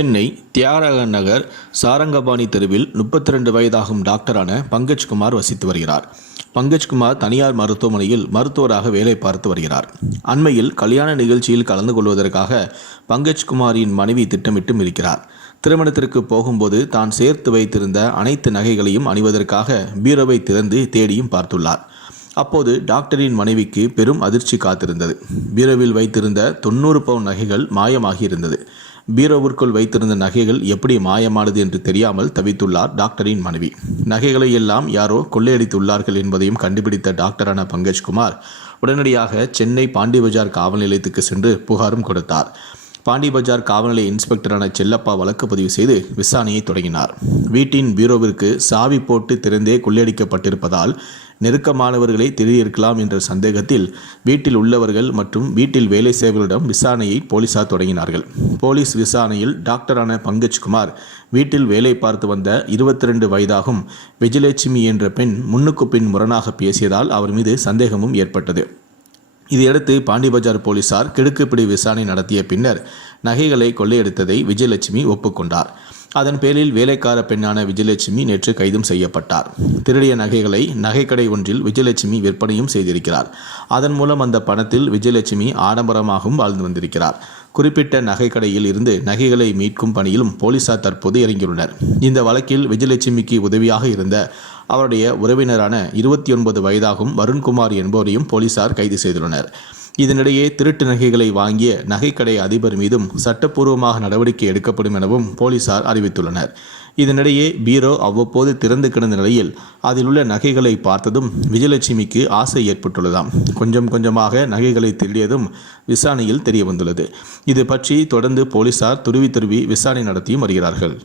சென்னை தியாகராய நகர் சாரங்கபாணி தெருவில் முப்பத்தி ரெண்டு வயதாகும் டாக்டரான பங்கஜ்குமார் வசித்து வருகிறார். பங்கஜ்குமார் தனியார் மருத்துவமனையில் மருத்துவராக வேலை பார்த்து வருகிறார். அண்மையில் கல்யாண நிகழ்ச்சியில் கலந்து கொள்வதற்காக பங்கஜ்குமாரின் மனைவி திட்டமிட்டும் இருக்கிறார். திருமணத்திற்கு போகும்போது தான் சேர்த்து வைத்திருந்த அனைத்து நகைகளையும் அணிவதற்காக பீரோவை திறந்து தேடியும் பார்த்துள்ளார். அப்போது டாக்டரின் மனைவிக்கு பெரும் அதிர்ச்சி காத்திருந்தது. பீரோவில் வைத்திருந்த தொண்ணூறு பவுன் நகைகள் மாயமாகி இருந்தது. பீரோவிற்குள் வைத்திருந்த நகைகள் எப்படி மாயமானது என்று தெரியாமல் தவித்துள்ளார் டாக்டரின் மனைவி. நகைகளை எல்லாம் யாரோ கொள்ளையடித்துள்ளார்கள் என்பதையும் கண்டுபிடித்த டாக்டரான பங்கஜ்குமார் உடனடியாக சென்னை பாண்டி பஜார் காவல் நிலையத்துக்கு சென்று புகாரும் கொடுத்தார். பாண்டி பஜார் காவல்நிலை இன்ஸ்பெக்டரான செல்லப்பா வழக்கு பதிவு செய்து விசாரணையை தொடங்கினார். வீட்டின் பீரோவிற்கு சாவி போட்டு திறந்தே கொள்ளையடிக்கப்பட்டிருப்பதால் நெருக்கமானவர்களை திடீர்க்கலாம் என்ற சந்தேகத்தில் வீட்டில் உள்ளவர்கள் மற்றும் வீட்டில் வேலை செய்வர்களிடம் விசாரணையை போலீசார் தொடங்கினார்கள். போலீஸ் விசாரணையில் டாக்டரான பங்கஜ்குமார் வீட்டில் வேலை பார்த்து வந்த இருபத்தி ரெண்டு வயதாகும் விஜயலட்சுமி என்ற பெண் முன்னுக்கு பின் முரணாக பேசியதால் அவர் மீது சந்தேகமும் ஏற்பட்டது. இதையடுத்து பாண்டிபஜார் போலீசார் கிடுக்குப்பிடி விசாரணை நடத்திய பின்னர் நகைகளை கொள்ளையடித்ததை விஜயலட்சுமி ஒப்புக்கொண்டார். அதன் பேரில் வேலைக்கார பெண்ணான விஜயலட்சுமி நேற்று கைதும் செய்யப்பட்டார். திருடிய நகைகளை நகைக்கடை ஒன்றில் விஜயலட்சுமி விற்பனையும் செய்திருக்கிறார். அதன் மூலம் அந்த பணத்தில் விஜயலட்சுமி ஆடம்பரமாகவும் வாழ்ந்து வந்திருக்கிறார். குறிப்பிட்ட நகைக்கடையில் இருந்து நகைகளை மீட்கும் பணியிலும் போலீசார் தற்போது இறங்கியுள்ளனர். இந்த வழக்கில் விஜயலட்சுமிக்கு உதவியாக இருந்த அவருடைய உறவினரான இருபத்தி ஒன்பது வயதாகும் வருண்குமார் என்பவரையும் போலீசார் கைது செய்துள்ளனர். இதனிடையே திருட்டு நகைகளை வாங்கிய நகைக்கடை அதிபர் மீதும் சட்டப்பூர்வமாக நடவடிக்கை எடுக்கப்படும் எனவும் போலீசார் அறிவித்துள்ளனர். இதனிடையே பீரோ அவ்வப்போது திறந்து கிடந்த நிலையில் அதில் உள்ள நகைகளை பார்த்ததும் விஜயலட்சுமிக்கு ஆசை ஏற்பட்டுள்ளதாம். கொஞ்சம் கொஞ்சமாக நகைகளை திருடியதும் விசாரணையில் தெரிய வந்துள்ளது இது பற்றி தொடர்ந்து போலீசார் துருவி துருவி விசாரணை நடத்தியும் வருகிறார்கள்.